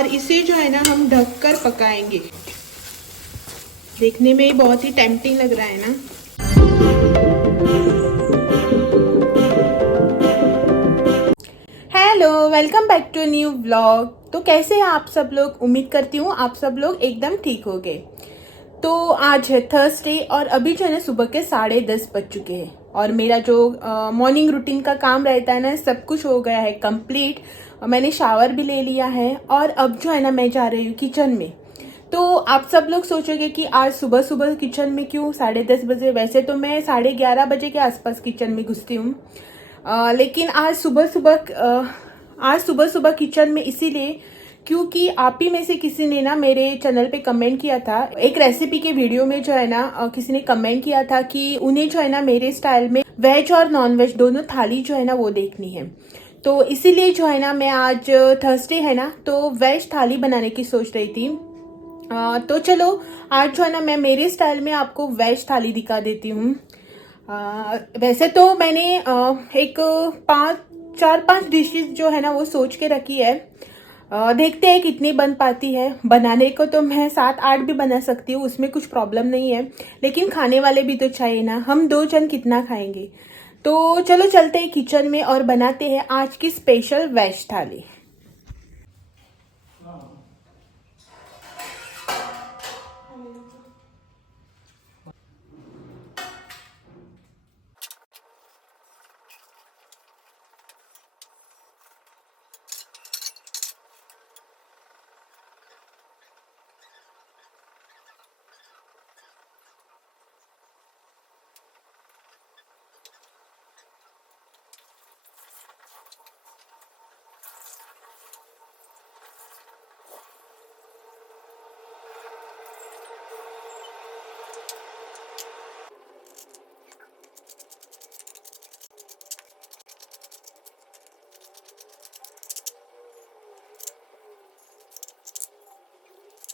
और इसे जो है ना हम ढककर पकाएंगे। देखने में बहुत ही टेम्पटिंग लग रहा है ना। Hello, welcome back to new vlog. तो कैसे हैं आप सब लोग? उम्मीद करती हूँ आप सब लोग एकदम ठीक हो गए। तो आज है थर्सडे और अभी जो है ना सुबह के 10:30 बज चुके हैं और मेरा जो मॉर्निंग रूटीन का काम रहता है ना सब कुछ हो गया है कंप्लीट। मैंने शावर भी ले लिया है और अब जो है ना मैं जा रही हूँ किचन में। तो आप सब लोग सोचोगे कि आज सुबह सुबह किचन में क्यों 10:30 बजे? वैसे तो मैं 11:30 बजे के आसपास किचन में घुसती हूँ, लेकिन आज सुबह सुबह किचन में इसीलिए क्योंकि आप ही में से किसी ने ना मेरे चैनल पे कमेंट किया था। एक रेसिपी के वीडियो में जो है ना किसी ने कमेंट किया था कि उन्हें जो है ना मेरे स्टाइल में वेज और नॉन वेज दोनों थाली जो है ना वो देखनी है। तो इसीलिए जो है ना मैं आज थर्सडे है ना तो वेज थाली बनाने की सोच रही थी। तो चलो आज जो है ना मैं मेरे स्टाइल में आपको वेज थाली दिखा देती हूँ। वैसे तो मैंने एक 4-5 डिशेस जो है ना वो सोच के रखी है। देखते हैं कितनी बन पाती है। बनाने को तो मैं 7-8 भी बना सकती हूँ, उसमें कुछ प्रॉब्लम नहीं है, लेकिन खाने वाले भी तो चाहिए ना। हम 2 जन कितना खाएंगे? तो चलो चलते हैं किचन में और बनाते हैं आज की स्पेशल वेज थाली।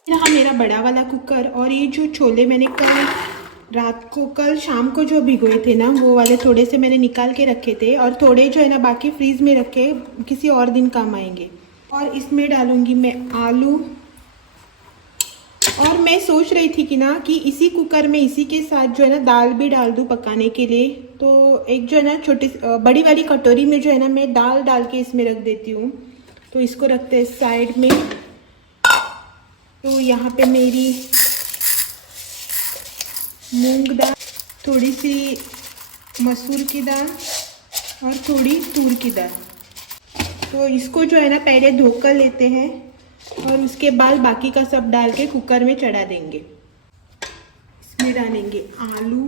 रहा मेरा बड़ा वाला कुकर, और ये जो छोले मैंने कल शाम को जो भिगोए थे ना वो वाले थोड़े से मैंने निकाल के रखे थे और थोड़े जो है ना बाकी फ्रीज में रखे, किसी और दिन काम आएंगे। और इसमें डालूंगी मैं आलू। और मैं सोच रही थी कि ना कि इसी कुकर में इसी के साथ जो है ना दाल भी डाल दूँ पकाने के लिए। तो एक जो है ना छोटी बड़ी वाली कटोरी में जो है ना मैं दाल डाल के इसमें रख देती हूँ। तो इसको रखते हैं साइड में। तो यहाँ पे मेरी मूंग दाल, थोड़ी सी मसूर की दाल और थोड़ी तूर की दाल। तो इसको जो है ना पहले धोकर लेते हैं और उसके बाद बाकी का सब डाल के कुकर में चढ़ा देंगे। इसमें डालेंगे आलू,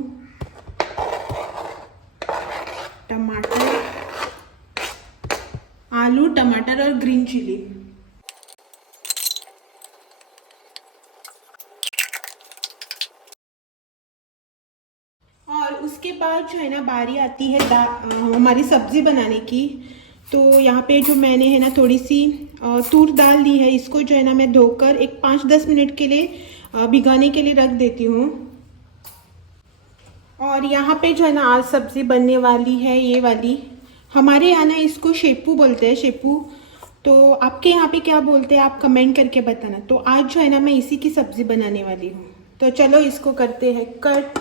टमाटर और ग्रीन चिली। और उसके बाद जो है ना बारी आती है हमारी सब्जी बनाने की। तो यहाँ पे जो मैंने है ना थोड़ी सी तूर दाल ली है, इसको जो है ना मैं धोकर एक 5-10 मिनट के लिए भिगाने के लिए रख देती हूँ। और यहाँ पे जो है ना आज सब्जी बनने वाली है ये वाली। हमारे यहाँ ना इसको शेपू बोलते हैं, शेपू। तो आपके यहाँ पे क्या बोलते हैं आप कमेंट करके बताना। तो आज जो है ना मैं इसी की सब्जी बनाने वाली हूँ। तो चलो इसको करते हैं कट।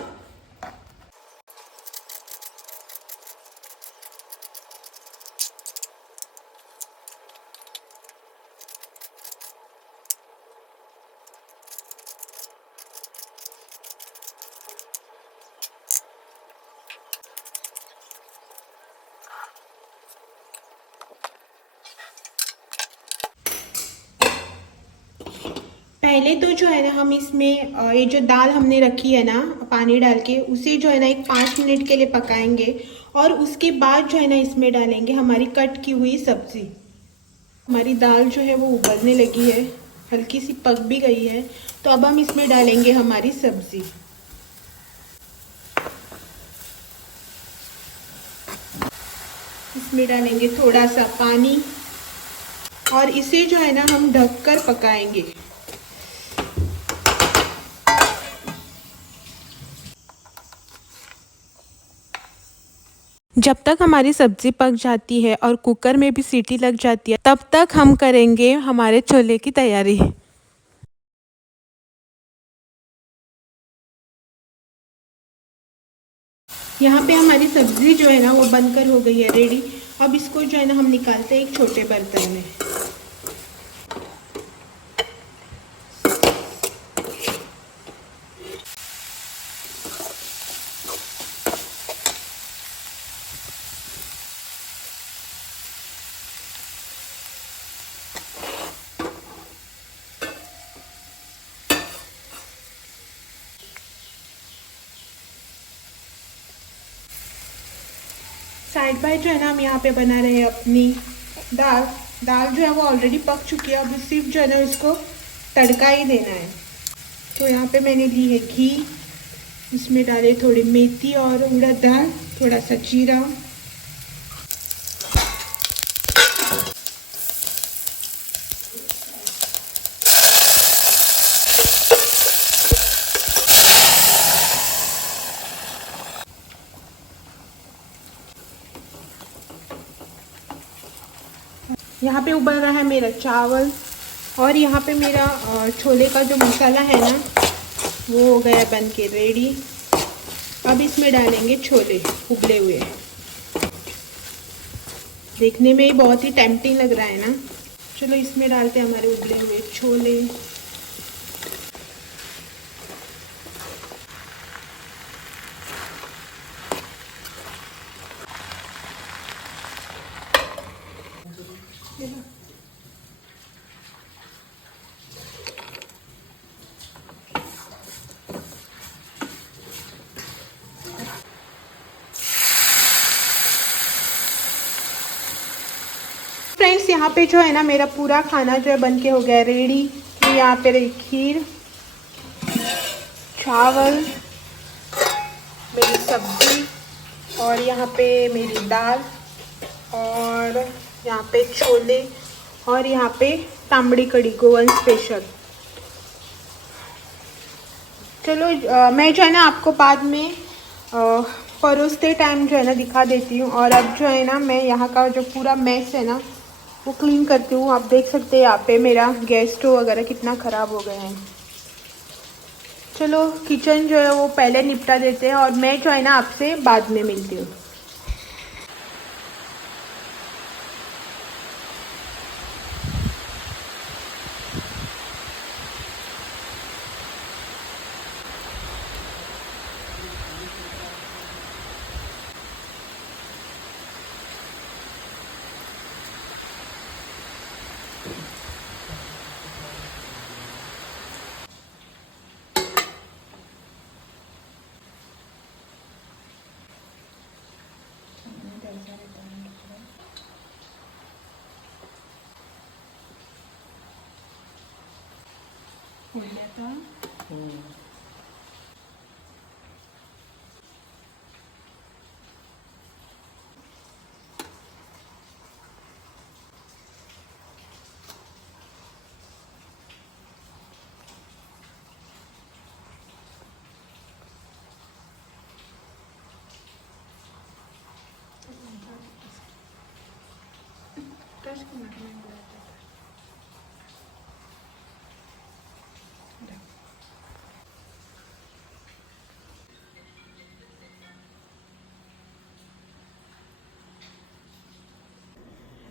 पहले तो जो है ना हम इसमें ये जो दाल हमने रखी है ना पानी डाल के, उसे जो है ना एक 5 मिनट के लिए पकाएंगे। और उसके बाद जो है ना इसमें डालेंगे हमारी कट की हुई सब्जी। हमारी दाल जो है वो उबलने लगी है, हल्की सी पक भी गई है। तो अब हम इसमें डालेंगे हमारी सब्जी। इसमें डालेंगे थोड़ा सा पानी और इसे जो है ना हम ढककर पकाएंगे। जब तक हमारी सब्जी पक जाती है और कुकर में भी सीटी लग जाती है, तब तक हम करेंगे हमारे छोले की तैयारी। यहाँ पे हमारी सब्जी जो है ना वो बनकर हो गई है रेडी। अब इसको जो है ना हम निकालते हैं एक छोटे बर्तन में। साइड बाय जो है ना हम यहाँ पे बना रहे हैं अपनी दाल। दाल जो है वो ऑलरेडी पक चुकी है, अब सिर्फ जो है ना इसको तड़का ही देना है। तो यहाँ पे मैंने ली है घी, इसमें डाले थोड़ी मेथी और उड़द दाल, थोड़ा सा जीरा। यहाँ पे उबल रहा है मेरा चावल और यहाँ पे मेरा छोले का जो मसाला है ना वो हो गया बन के रेडी। अब इसमें डालेंगे छोले उबले हुए। देखने में ही बहुत ही टेम्पटिंग लग रहा है ना। चलो इसमें डालते हैं हमारे उबले हुए छोले। फ्रेंड्स यहाँ पे जो है ना मेरा पूरा खाना जो है बन के हो गया रेडी। तो यहाँ पे रही खीर, चावल, मेरी सब्जी और यहाँ पे मेरी दाल और यहाँ पे छोले और यहाँ पे तांबड़ी कड़ी गोवन स्पेशल। चलो मैं जो है ना आपको बाद में परोसते टाइम जो है ना दिखा देती हूँ। और अब जो है ना मैं यहाँ का जो पूरा मैस है ना वो क्लीन करती हूँ। आप देख सकते हैं यहाँ पे मेरा गैस स्टोव वगैरह कितना ख़राब हो गया है। चलो किचन जो है वो पहले निपटा देते हैं और मैं जो है ना आपसे बाद में मिलती हूँ। हो गया था।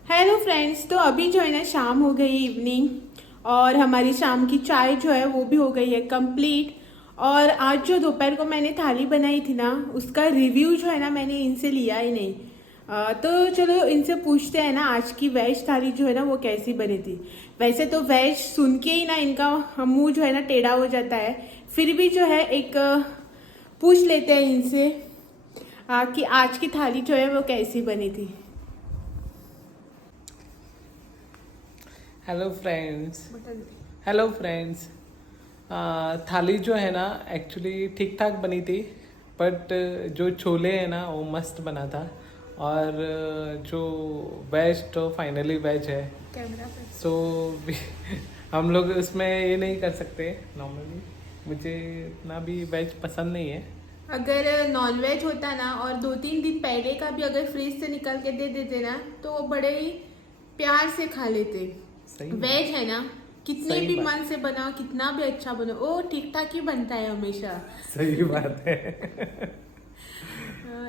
हेलो फ्रेंड्स, तो अभी जो है ना शाम हो गई इवनिंग और हमारी शाम की चाय जो है वो भी हो गई है कंप्लीट। और आज जो दोपहर को मैंने थाली बनाई थी ना उसका रिव्यू जो है ना मैंने इनसे लिया ही नहीं। तो चलो इनसे पूछते हैं ना आज की वेज थाली जो है ना वो कैसी बनी थी। वैसे तो वेज सुन के ही ना इनका मुंह जो है ना टेढ़ा हो जाता है, फिर भी जो है एक पूछ लेते हैं इनसे कि आज की थाली जो है वो कैसी बनी थी। Hello friends. थाली जो है ना एक्चुअली ठीक ठाक बनी थी, बट जो छोले हैं ना वो मस्त बना था। और जो वेज तो फाइनली वेज है, सो हम लोग उसमें ये नहीं कर सकते। नॉर्मली मुझे इतना भी वेज पसंद नहीं है, अगर नॉनवेज होता ना और 2-3 दिन पहले का भी अगर फ्रिज से निकाल के दे देते ना तो वो बड़े ही प्यार से खा लेते। सही वेज है ना, कितने सही भी बात। मन से बनाओ, कितना भी अच्छा बनाओ, वो ठीक ठाक ही बनता है हमेशा। सही बात है।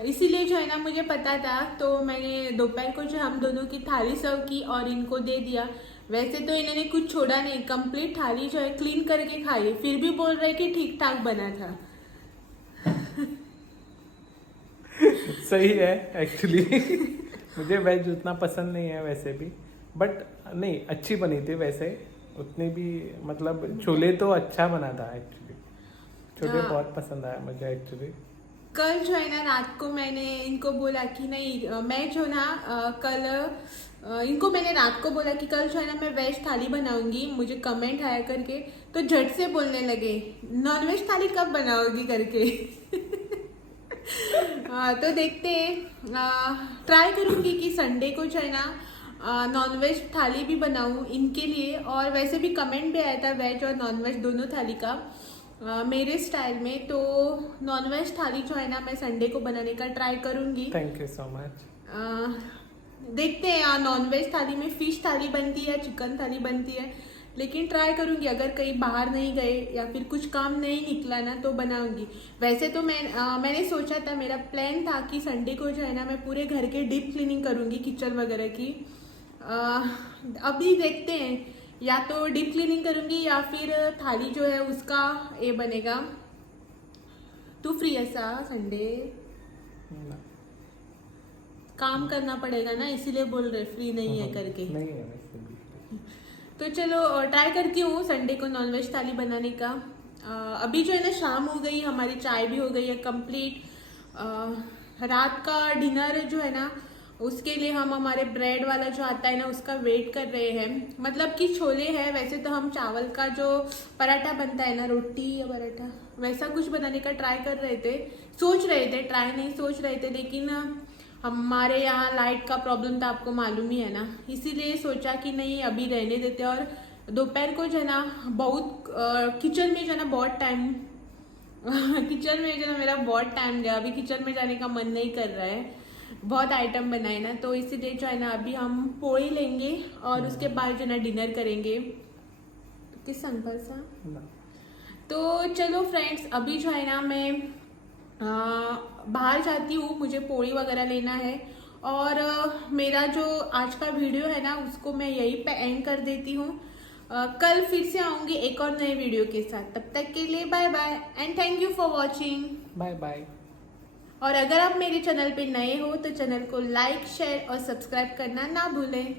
इसीलिए जो है ना मुझे पता था, तो मैंने दोपहर को जो हम दोनों की थाली सर्व की और इनको दे दिया। वैसे तो इन्होंने कुछ छोड़ा नहीं, कंप्लीट थाली जो है क्लीन करके खाई, फिर भी बोल रहे कि ठीक ठाक बना था। सही है एक्चुअली। मुझे वेज उतना पसंद नहीं है वैसे भी, बट नहीं अच्छी बनी थी वैसे। उतनी भी मतलब छोले तो अच्छा बना था एक्चुअली। छोले हाँ। बहुत पसंद आया मुझे एक्चुअली। कल जो है ना रात को मैंने इनको बोला कि नहीं मैं जो ना कल इनको मैंने रात को बोला कि कल जो है ना मैं वेज थाली बनाऊंगी, मुझे कमेंट आया करके, तो झट से बोलने लगे नॉनवेज थाली कब बनाओगी करके। तो देखते हैं, ट्राई करूंगी कि संडे को जो है ना नॉनवेज थाली भी बनाऊं इनके लिए। और वैसे भी कमेंट भी आया था वेज और नॉनवेज दोनों थाली का मेरे स्टाइल में, तो नॉनवेज थाली जो है ना मैं संडे को बनाने का ट्राई करूंगी। Thank you so much. देखते हैं नॉनवेज थाली में फिश थाली बनती है, चिकन थाली बनती है, लेकिन ट्राई करूंगी। अगर कहीं बाहर नहीं गए या फिर कुछ काम नहीं निकला ना तो बनाऊंगी। वैसे तो मैंने सोचा था, मेरा प्लान था कि संडे को जो है ना मैं पूरे घर के डीप क्लीनिंग करूंगी, किचन वगैरह की। अभी देखते हैं, या तो डीप क्लीनिंग करूंगी या फिर थाली जो है उसका ये बनेगा। तू फ्री ऐसा संडे? काम करना पड़ेगा ना, इसीलिए बोल रहे फ्री नहीं है करके। नहीं है वैसे भी। तो चलो ट्राई करती हूँ संडे को नॉनवेज थाली बनाने का। अभी जो है ना शाम हो गई, हमारी चाय भी हो गई है कंप्लीट। रात का डिनर जो है ना उसके लिए हम हमारे ब्रेड वाला जो आता है ना उसका वेट कर रहे हैं। मतलब कि छोले हैं, वैसे तो हम चावल का जो पराठा बनता है ना, रोटी या पराठा वैसा कुछ बनाने का ट्राई कर रहे थे, सोच रहे थे, ट्राई नहीं सोच रहे थे। लेकिन हमारे यहाँ लाइट का प्रॉब्लम था, आपको मालूम ही है ना, इसीलिए सोचा कि नहीं अभी रहने देते। और दोपहर को जो है ना बहुत किचन में जो है ना बहुत टाइम किचन में जो है ना मेरा बहुत टाइम गया, अभी किचन में जाने का मन नहीं कर रहा है। बहुत आइटम बनाए ना, तो इसीलिए जो है ना अभी हम पोड़ी लेंगे और उसके बाद जो है ना डिनर करेंगे। किस संपर्क सा? तो चलो फ्रेंड्स, अभी जो है ना मैं बाहर जाती हूँ, मुझे पोड़ी वगैरह लेना है। और मेरा जो आज का वीडियो है ना उसको मैं यहीं पे एंड कर देती हूँ। कल फिर से आऊंगी एक और नए वीडियो के साथ। तब तक के लिए bye bye and thank you for watching. Bye bye. और अगर आप मेरे चैनल पे नए हो तो चैनल को लाइक, शेयर और सब्सक्राइब करना ना भूलें।